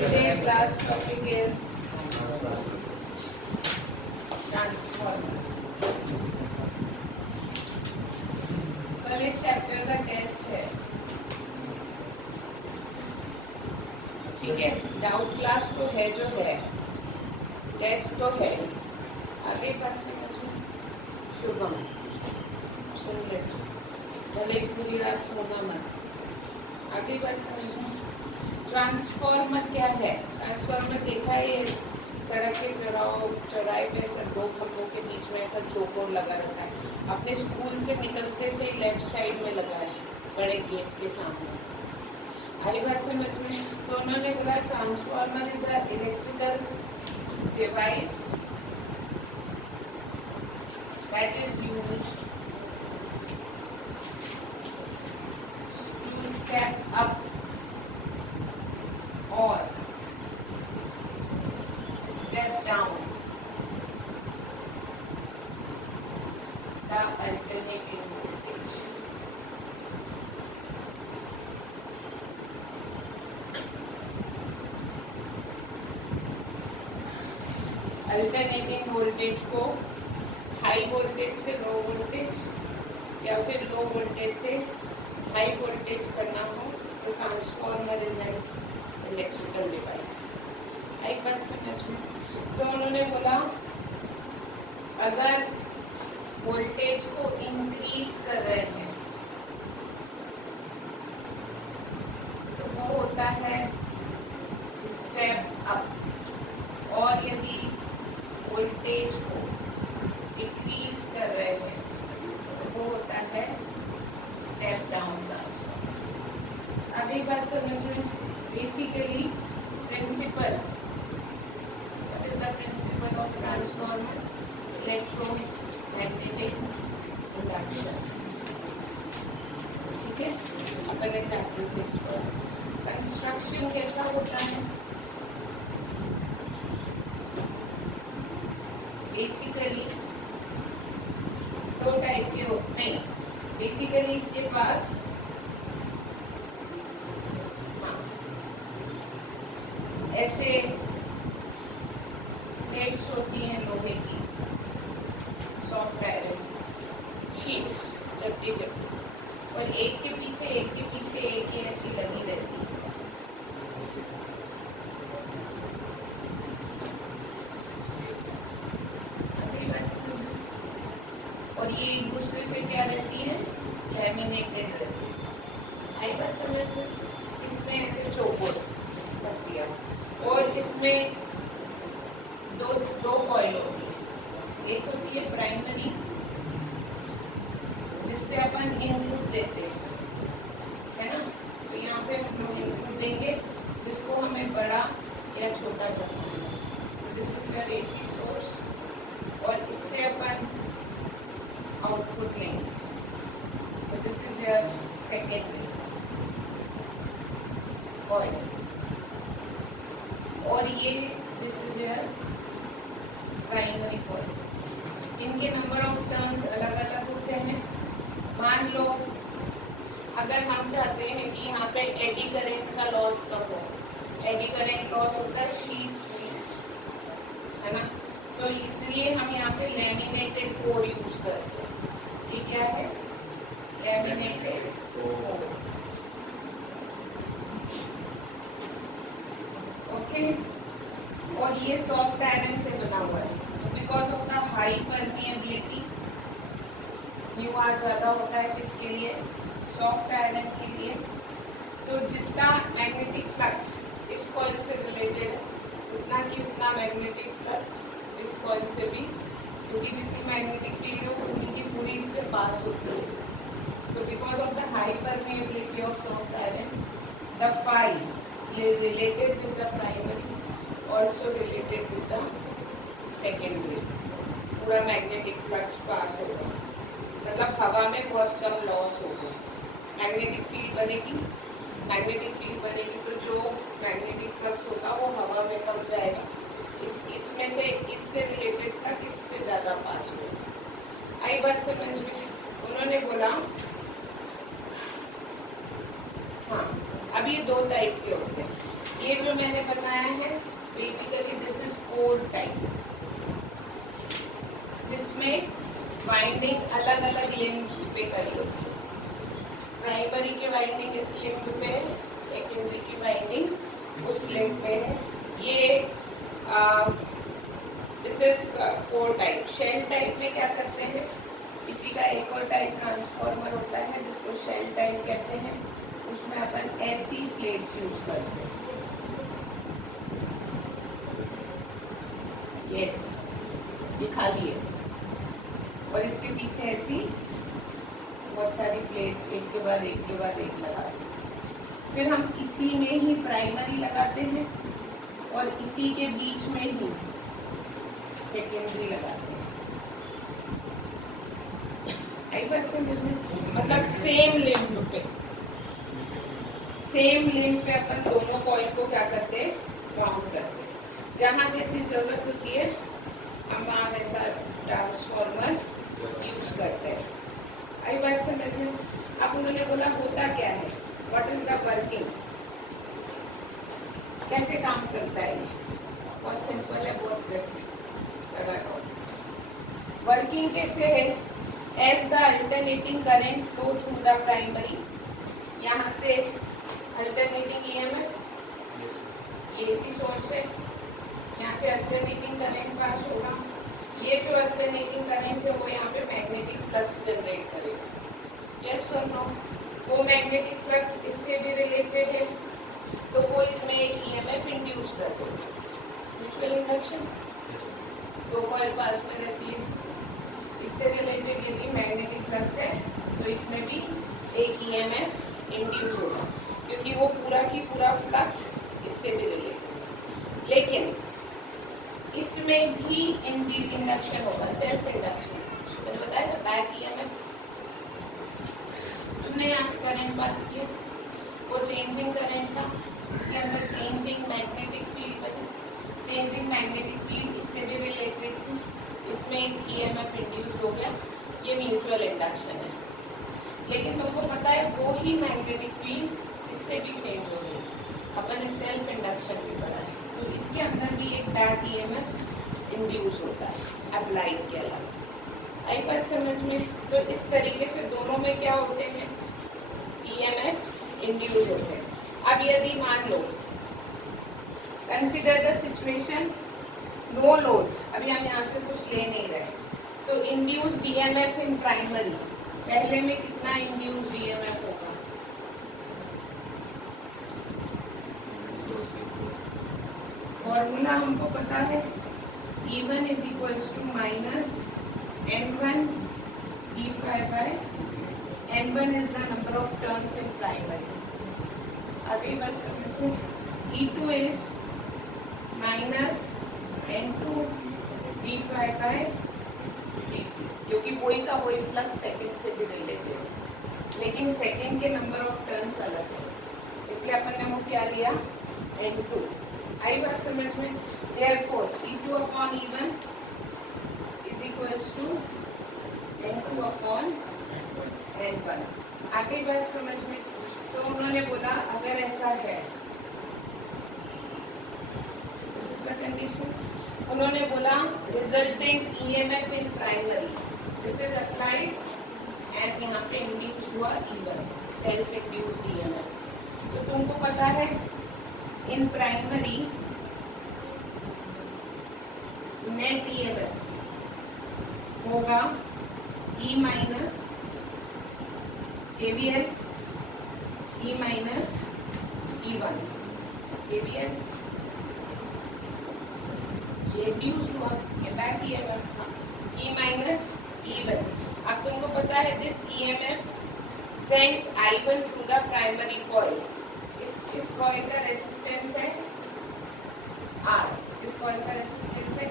Today's last topic is transformer. कल इस chapter का टेस्ट है, ठीक है। डाउट क्लास तो है जो है, टेस्ट तो है। आगे बात समझ में शुभम सुन ले, भले पूरी रात सोना मत। आगे बात समझ में। ट्रांसफॉर्मर क्या है? ट्रांसफॉर्मर देखा है, ये सड़क के चौराहे पे ऐसा दो खंभों के बीच में ऐसा चौकोर लगा रहता है। अपने स्कूल से निकलते से लेफ्ट साइड में लगा है, बड़े गेट के सामने। आई बात समझ में। तो उन्होंने बोला transformer is a electrical device that is used to step up or step down the alternating voltage. Alternating voltage को हाई वोल्टेज से लो वोल्टेज या फिर लो वोल्टेज से हाई वोल्टेज करना हो तो transformer is an electrical device. एक बात समझ में। तो उन्होंने बोला अगर वोल्टेज को इंक्रीज कर रहे हैं तो वो होता है स्टेप अप, और यदि वोल्टेज को डिक्रीज कर रहे हैं तो वो होता है स्टेप डाउन ट्रांसफॉर्मर। आगे बात समझ में। Basically principle, what is the principle of transformer? Electromagnetic induction, ठीक है। अपने चैप्टर 6 पर कंस्ट्रक्शन कैसा होता है? बेसिकली दो टाइप के होते हैं। बेसिकली इसके पास ऐसे प्लेट्स होती हैं लोहे की, सॉफ्ट आयरन शीट्स, चपटी चपटी, और एक के पीछे एक ही ऐसी लगी रहती है। और ये एक दूसरे से क्या रहती है? लैमिनेटेड रहती है। आई बात समझ। इसमें ऐसे चौकोर रख दिया और इसमें दो कॉइल होती है। एक होती है प्राइमरी जिससे अपन इनपुट देते हैं, है ना। तो यहाँ पे हम लोग इनपुट देंगे जिसको हमें बड़ा या छोटा करना है। This is your AC source, और इससे अपन आउटपुट लेंगे। तो this is your secondary coil, और ये this is your primary coil. इनके नंबर ऑफ टर्न्स अलग अलग होते हैं। मान लो अगर हम चाहते हैं कि यहाँ पे एडी करेंट का लॉस कब हो, एडी करेंट लॉस होता है शीट स्पीड, है ना। तो इसलिए हम यहाँ पे लैमिनेटेड कोर यूज करते हैं। ये क्या है? Laminated core, okay. और ये सॉफ्ट आयरन से बना हुआ है। Because of the high permeability, mu r ज़्यादा होता है किसके लिए? सॉफ्ट आयरन के लिए। तो जितना मैग्नेटिक फ्लक्स इस कॉइल से रिलेटेड है उतना की उतना मैग्नेटिक फ्लक्स इस कॉइल से भी, क्योंकि जितनी मैग्नेटिक फील्ड हो पूरी की पूरी इससे पास होती है। तो because of the high permeability of soft iron, the phi related with the primary, also related with the secondary. पूरा मैग्नेटिक फ्लक्स पास होगा, मतलब हवा में बहुत कम लॉस होगा। मैग्नेटिक फील्ड बनेगी, मैग्नेटिक फील्ड बनेगी तो जो मैग्नेटिक फ्लक्स होगा वो हवा में कम जाएगा। इसमें से इससे रिलेटेड था इससे ज़्यादा पास होगा। आई बात समझ में। उन्होंने बोला हाँ, अभी ये दो टाइप के होते हैं। ये जो मैंने बताया है basically this is core type, जिसमें वाइंडिंग अलग अलग लिम्ब्स पे करी होती है। प्राइमरी की वाइंडिंग इस लिम्ब पे है, सेकेंडरी की वाइंडिंग उस लिम्ब पे है। ये this is core type. Shell type में क्या करते हैं, इसी का एक और टाइप ट्रांसफॉर्मर होता है जिसको शेल टाइप कहते हैं। उसमें अपन ऐसी प्लेट्स यूज करते हैं, यस, ये खाली है और इसके पीछे ऐसी बहुत सारी प्लेट्स एक के बाद एक के बाद एक लगाते हैं। फिर हम इसी में ही प्राइमरी लगाते हैं और इसी के बीच में ही सेकेंडरी लगाते हैं। आई बात समझ में? मतलब सेम लिम्ब पे अपन दोनों पॉइंट को क्या करते हैं, राउंड करते हैं। जहाँ जैसी जरूरत होती है हम वहाँ वैसा ट्रांसफॉर्मर यूज करते हैं। आई बात समझ में? अब उन्होंने बोला होता क्या है, व्हाट इज द वर्किंग, कैसे काम करता है। बहुत सिंपल है, बहुत वर्किंग कैसे है, as the alternating current flow through the primary, यहाँ से अल्टरनेटिंग ईएमएफ, ये एसी सोर्स है, यहाँ से अल्टरनेटिंग करंट पास होगा। ये जो अल्टरनेटिंग करंट है वो यहाँ पे मैग्नेटिक फ्लक्स जनरेट करेगा, यस और नो। वो मैग्नेटिक फ्लक्स इससे भी रिलेटेड है तो वो इसमें एक ईएमएफ इंड्यूस कर देगा, म्यूचुअल इंडक्शन। दो कॉइल पास में रहती है, इससे रिलेटेड यदि मैग्नेटिक फ्लक्स है तो इसमें भी एक ईएमएफ इंड्यूस होगा, क्योंकि वो पूरा की पूरा फ्लक्स इससे भी रिलेटेड। लेकिन इसमें भी इंडक्शन होगा, सेल्फ इंडक्शन। मैंने बताया था बैक ईएमएफ, तुमने यहाँ से करंट पास किया, वो चेंजिंग करंट था, इसके अंदर चेंजिंग मैग्नेटिक फील्ड बनी, चेंजिंग मैग्नेटिक फील्ड इससे भी रिलेटेड थी, इसमें एक ईएमएफ इंड्यूस हो गया, ये म्यूचुअल इंडक्शन है। लेकिन तुमको पता है वो ही मैग्नेटिक फील्ड इससे भी चेंज हो गई, अपन ने सेल्फ इंडक्शन भी पढ़ा है, तो इसके अंदर भी एक बैक ईएमएफ इंड्यूस होता है अप्लाइड के अलावा। आई बात समझ में? तो इस तरीके से दोनों में क्या होते हैं, ईएमएफ इंड्यूस होते हैं। अब यदि मान लो, consider the situation, no load, अभी हम यहाँ से कुछ ले नहीं रहे, तो इंड्यूस्ड ईएमएफ इन प्राइमरी, पहले में कितना इंड्यूस्ड ईएमएफ होगा, फॉर्मूला हमको पता है, E1 is equals to minus N1 d∅ by N1 is the number of turns in primary। आगे बात समझ में, E2 is minus N2 d∅ by dt, क्योंकि वही का वही फ्लक्स सेकंड से भी रिलेटेड है, लेकिन सेकंड के नंबर ऑफ टर्न्स अलग है, इसलिए अपन ने वो क्या लिया, N2। आई बात समझ में? Therefore, E2 upon E1 is equals to N2 upon N1। आगे बात समझ में? तो उन्होंने बोला अगर ऐसा है, this is the condition, उन्होंने बोला resultant EMF in primary, this is applied and यहाँ पे induced हुआ E1, self induced EMF। तो तुमको पता है इन प्राइमरी नेट ईएमएफ होगा E minus KVL, E minus E1 KVL, ये इंड्यूस हुआ, ये बैक ईएमएफ था, E माइनस E1। अब तुमको पता है this EMF sends I1 through the primary coil. इस कॉइल का रेजिस्टेंस है R, इस कॉइल का रेजिस्टेंस है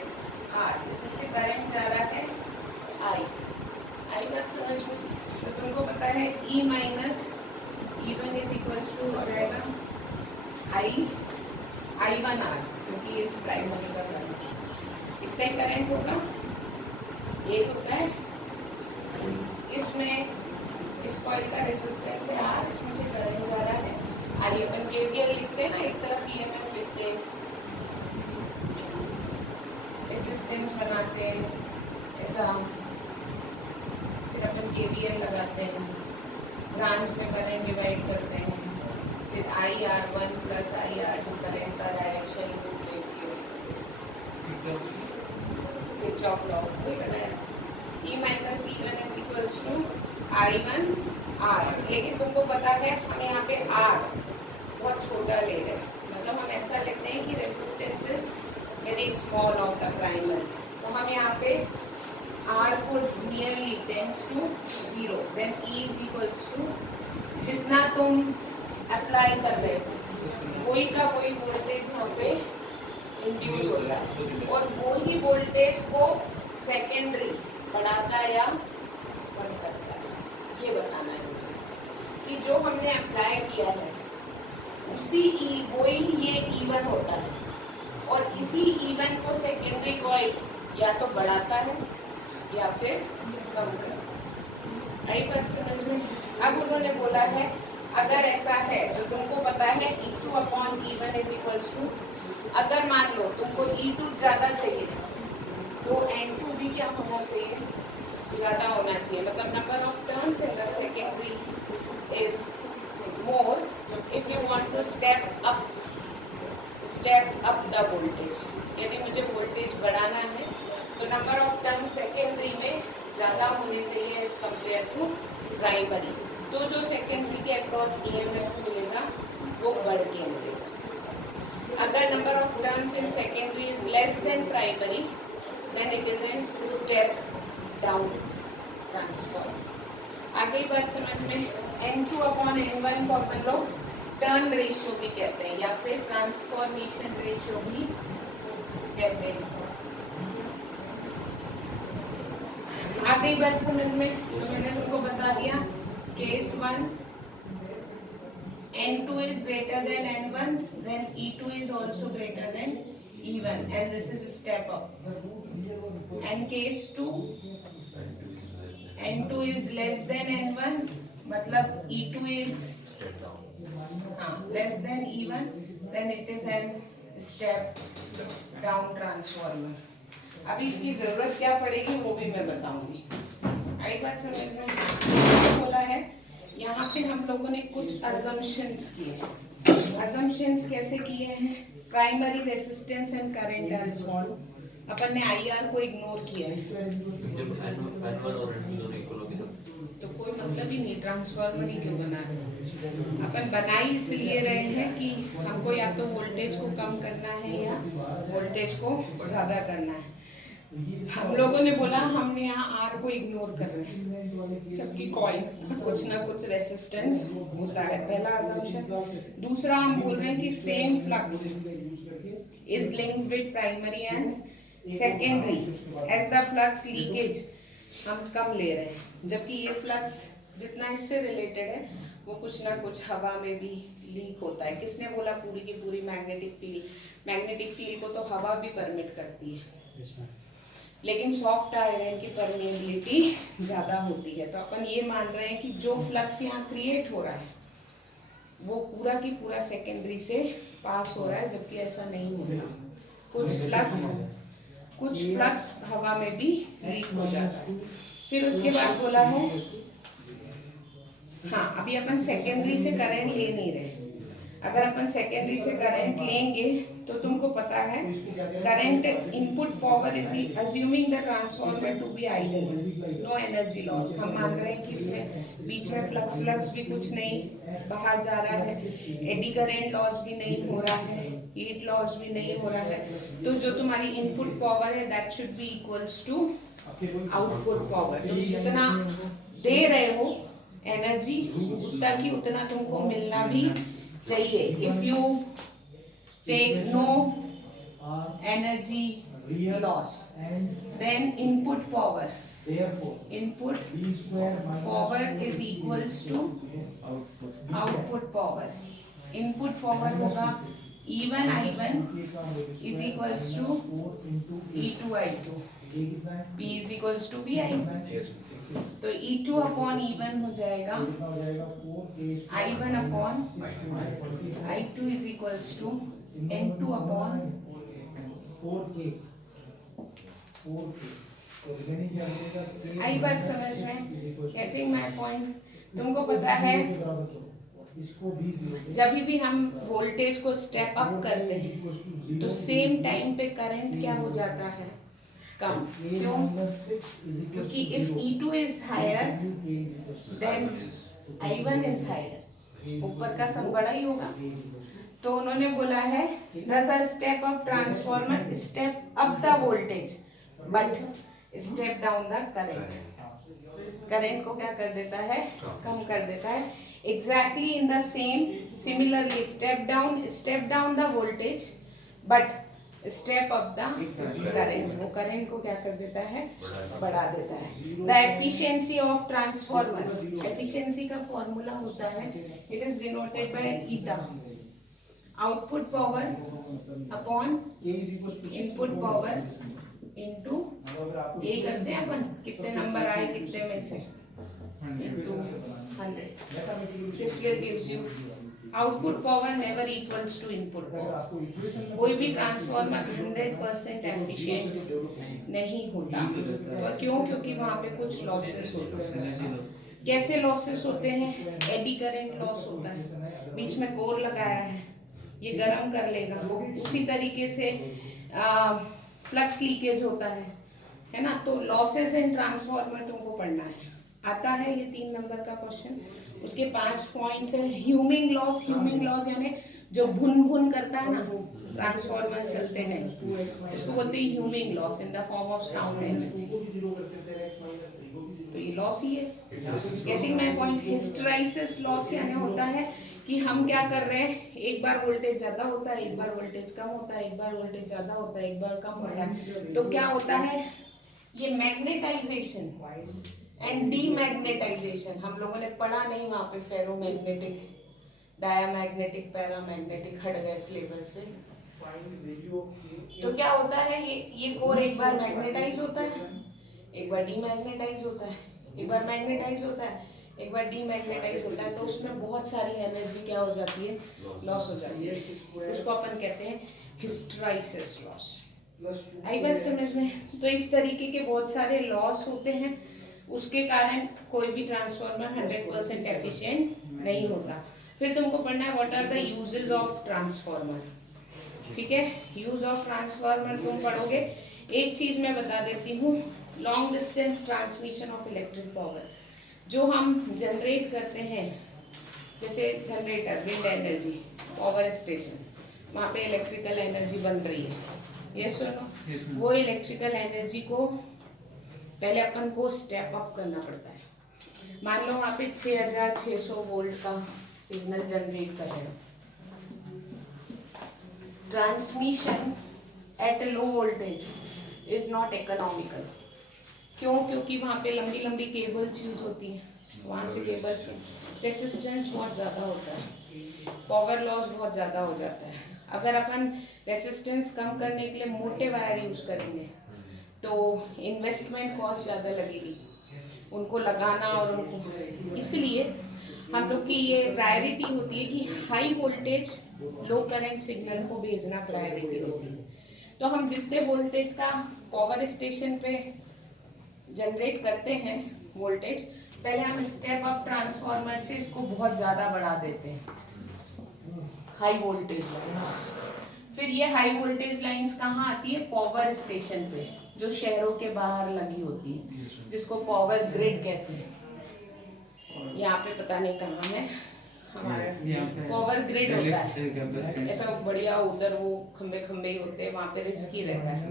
R, इसमें से करंट जा रहा है I। आई बात समझ में? तो तुमको पता है E minus E1 is equals to हो जाएगा I1R, क्योंकि इस प्राइमरी का करंट कितना करंट होगा, ये होता है, इसमें इस कॉइल का रेजिस्टेंस है R, इसमें से करंट जा रहा है आइए अपन केवीएल लिखते हैं ना, एक तरफ ईएमएफ लिखते हैं, रेजिस्टेंस बनाते हैं ऐसा, फिर अपन केवीएल लगाते हैं, ब्रांच में करंट डिवाइड करते हैं, फिर IR1 प्लस IR2 करंट का डायरेक्शन किरचॉफ लॉ वही बनाया, E minus E1 is equals to I1 R। लेकिन तुमको पता है हम यहाँ पे R बहुत छोटा ले रहे हैं, मतलब हम ऐसा लेते हैं कि resistance is very small of the primary, तो हम यहाँ पे R को nearly tends to 0, then E is equals to जितना तुम अप्लाई कर रहे हो कोई का कोई वोल्टेज यहाँ पे इंड्यूस होता है, और वो ही वोल्टेज को सेकेंडरी बढ़ाता या कम करता है। ये बताना है मुझे कि जो हमने अप्लाई किया है उसी वही ये E1 होता है, और इसी E1 को सेकेंडरी कॉइल या तो बढ़ाता है या फिर कम करता है। आई बात समझ में? अब उन्होंने बोला है अगर ऐसा है तो तुमको पता है E2 upon E1 is equals to, अगर मान लो तुमको E2 ज़्यादा चाहिए तो N2 भी क्या होना चाहिए, ज़्यादा होना चाहिए, मतलब number of turns in the secondary is more if you want to step up the voltage. यदि मुझे वोल्टेज बढ़ाना है तो नंबर ऑफ टर्न्स सेकेंडरी में ज़्यादा होने चाहिए एज कम्पेयर टू प्राइमरी, तो जो सेकेंडरी के अक्रॉस EMF मिलेगा वो बढ़ के मिलेगा। अगर number of turns in secondary is less than primary then it is an step down transform. आ गई बात समझ में? N2 अपॉन N1 को अपन लोग टर्न रेशियो भी कहते हैं या फिर ट्रांसफॉर्मेशन रेशियो भी कहते हैं। आ गई बात समझ में? तो मैंने तुमको बता दिया case 1 N2 is greater than N1, then E2 is also greater than E1, and this is a step up. And case 2, N2 is less than N1, मतलब E2 is less than E1, then it is an step down transformer. अभी इसकी जरूरत क्या पड़ेगी वो भी मैं बताऊंगी। आई बात समझ में? बोला है यहाँ पे हम लोगों ने कुछ अजम्पशंस किए हैं। अजम्पशंस कैसे किए हैं? Primary resistance and current are small, अपन ने IR को इग्नोर किया है, तो कोई मतलब ही नहीं, ट्रांसफार्मर ही क्यों बना रहे हैं? अपन बनाई इसलिए रहे हैं कि हमको या तो वोल्टेज को कम करना है या वोल्टेज को ज़्यादा करना है। हम लोगों ने बोला हमने यहाँ R को इग्नोर कर रहे हैं, जबकि कॉइल कुछ ना कुछ रेसिस्टेंस होता है, पहला असम्पशन। दूसरा हम बोल रहे हैं कि same flux is linked with primary and secondary, as the flux leakage हम कम ले रहे हैं, जबकि ये फ्लक्स जितना इससे रिलेटेड है वो कुछ ना कुछ हवा में भी लीक होता है। किसने बोला पूरी की पूरी मैग्नेटिक फील्ड को तो हवा भी परमिट करती है, लेकिन सॉफ्ट आयरन की परमेबिलिटी ज़्यादा होती है। तो अपन ये मान रहे हैं कि जो फ्लक्स यहाँ क्रिएट हो रहा है वो पूरा की पूरा सेकेंडरी से पास हो रहा है, जबकि ऐसा नहीं हो रहा। कुछ फ्लक्स हवा में भी लीक हो जाता है। फिर उसके बाद बोला है अभी अपन सेकेंडरी से करंट ले नहीं रहे। अगर अपन सेकेंडरी से करंट लेंगे तो तुमको पता है current input power is assuming the transformer to be ideal, no energy loss. हम मान रहे हैं कि इसमें बीच में फ्लक्स भी कुछ नहीं बाहर जा रहा है, एडी करंट लॉस भी नहीं हो रहा है, हीट लॉस भी नहीं हो रहा है। तो जो तुम्हारी इनपुट पावर है that should be equals to output power. तुम जितना दे रहे हो एनर्जी उतना तुमको मिलना भी चाहिए। If you take no energy loss then input power is equals to output power. Input power होगा E1 I1 is equals to E2 I2, P is equals to VI। तो E2 अपॉन E1 हो जाएगा I1 upon I2 is equals to N2 upon 4K। आई बात समझ में? Getting my point? तुमको पता है जब भी हम वोल्टेज को स्टेप अप करते हैं तो सेम टाइम पे करंट क्या हो जाता है? कम। क्यों? क्योंकि if E2 is higher then I1 is higher, ऊपर का सब बड़ा ही होगा। तो उन्होंने बोला है does a step up transformer step up the voltage but step down the current? Current को क्या कर देता है? कम कर देता है। Exactly in the same similarly step down the voltage but step up the current, वो करंट को क्या कर देता है? बढ़ा देता है। The efficiency of transformer, efficiency का फॉर्मूला होता है, it is denoted by eta, output power upon input power into, यही करते हैं अपन, कितने नंबर आए कितने में से, into 100। This will gives you output power never equals to input power. कोई भी ट्रांसफार्मर 100% एफिशिएंट नहीं होता। तो क्यों? क्योंकि वहां पे कुछ लॉसेस होते हैं। कैसे लॉसेस होते हैं? एडी करंट लॉस होता है, बीच में कोर लगाया है, ये गर्म कर लेगा। उसी तरीके से फ्लक्स लीकेज होता है ना। तो लॉसेस इन ट्रांसफॉर्मर तुमको पढ़ना है, आता है ये 3 नंबर का क्वेश्चन। उसके 5 पॉइंट्स है। ह्यूमिंग लॉस, ह्यूमिंग लॉस यानी जो भुन भुन करता है ना ट्रांसफॉर्मर चलते टाइम, उसको बोलते हैं humming loss in the form of sound energy. तो ये लॉस ही है। Getting my point? Hysteresis loss यानी होता है कि हम क्या कर रहे हैं, एक बार वोल्टेज ज्यादा होता है, एक बार वोल्टेज कम होता है, एक बार वोल्टेज ज्यादा होता है, एक बार कम होता है। तो क्या होता है, ये मैग्नेटाइजेशन एंड डीमैग्नेटाइजेशन हम लोगों ने पढ़ा नहीं वहां पे। फेरोमैग्नेटिक, डायामैग्नेटिक, पैरामैग्नेटिक हट गए सिलेबस से। तो क्या होता है, ये कोर एक बार मैग्नेटाइज होता है, एक बार डीमैग्नेटाइज होता है, एक बार मैग्नेटाइज होता है, एक बार डीमैग्नेटाइज होता है। तो उसमें बहुत सारी एनर्जी क्या हो जाती है? लॉस हो जाती है। उसको अपन कहते हैं हिस्टेरेसिस लॉस। आई बात समझ में? तो इस तरीके के बहुत सारे लॉस होते हैं, उसके कारण कोई भी ट्रांसफार्मर 100% एफिशिएंट नहीं होता। फिर तुमको पढ़ना है what are the uses of transformer. ठीक है, यूज ऑफ ट्रांसफार्मर तुम पढ़ोगे। एक चीज मैं बता देती हूँ, long distance transmission of electric power जो हम जनरेट करते हैं, जैसे generator, wind energy, power station, वहाँ पे इलेक्ट्रिकल एनर्जी बन रही है, ये सुनो। वो इलेक्ट्रिकल एनर्जी को पहले अपन को स्टेप अप करना पड़ता है। मान लो वहाँ पे 6600 वोल्ट का सिग्नल जनरेट कर रहे हो। Transmission at low voltage is not economical. क्यों? क्योंकि वहाँ पे लंबी लंबी केबल्स यूज होती हैं, वहाँ से केबल्स में रेसिस्टेंस बहुत ज़्यादा होता है, पावर लॉस बहुत ज़्यादा हो जाता है। अगर अपन रेसिस्टेंस कम करने के लिए मोटे वायर यूज़ करेंगे तो इन्वेस्टमेंट कॉस्ट ज़्यादा लगेगी उनको लगाना, और उनको, इसलिए हम लोग की ये प्रायोरिटी होती है कि हाई वोल्टेज लो करंट सिग्नल को भेजना प्रायोरिटी होती है। तो हम जितने वोल्टेज का पावर स्टेशन पे जनरेट करते हैं वोल्टेज, पहले हम स्टेप अप ट्रांसफार्मर से इसको बहुत ज़्यादा बढ़ा देते हैं, हाई वोल्टेज लाइन्स। फिर ये हाई वोल्टेज लाइन्स कहाँ आती है? पावर स्टेशन पे, जो शहरों के बाहर लगी होती है, जिसको पावर ग्रिड कहते हैं। यहाँ पे पता नहीं कहाँ है, हमारा पावर ग्रिड होता है ऐसा बढ़िया, उधर वो खंबे खंबे ही होते हैं, वहाँ पे रिस्की रहता है,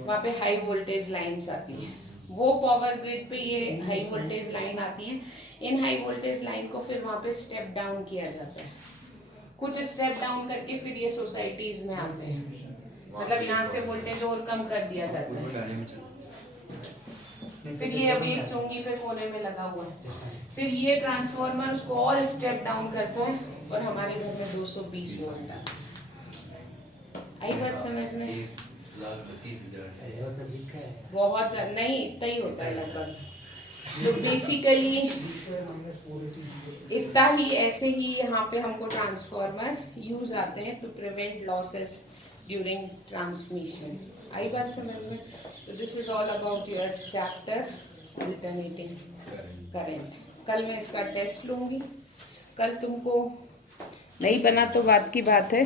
वहाँ पे हाई वोल्टेज लाइन्स आती हैं। वो पावर ग्रिड पे ये हाई वोल्टेज लाइन आती है। इन हाई वोल्टेज लाइन को फिर वहाँ पे स्टेप डाउन किया जाता है, कुछ स्टेप डाउन करके फिर ये सोसाइटीज में आते हैं, मतलब यहाँ से वोल्टेज और कम कर दिया जाता है। फिर ये अभी एक चुंगी पे कोने में लगा हुआ है, फिर ये ट्रांसफार्मर उसको और स्टेप डाउन करता है और हमारे घर में 220 वोल्ट आता है। आई बात समझ में? बहुत नहीं, इतना ही होता है लगभग। तो बेसिकली इतना ही, ऐसे ही यहाँ पे हमको ट्रांसफॉर्मर यूज आते हैं to prevent losses during transmission. आई बात समझ में? तो this is all about your chapter alternating current. कल मैं इसका टेस्ट लूँगी। कल तुमको नहीं बना तो बात की बात है,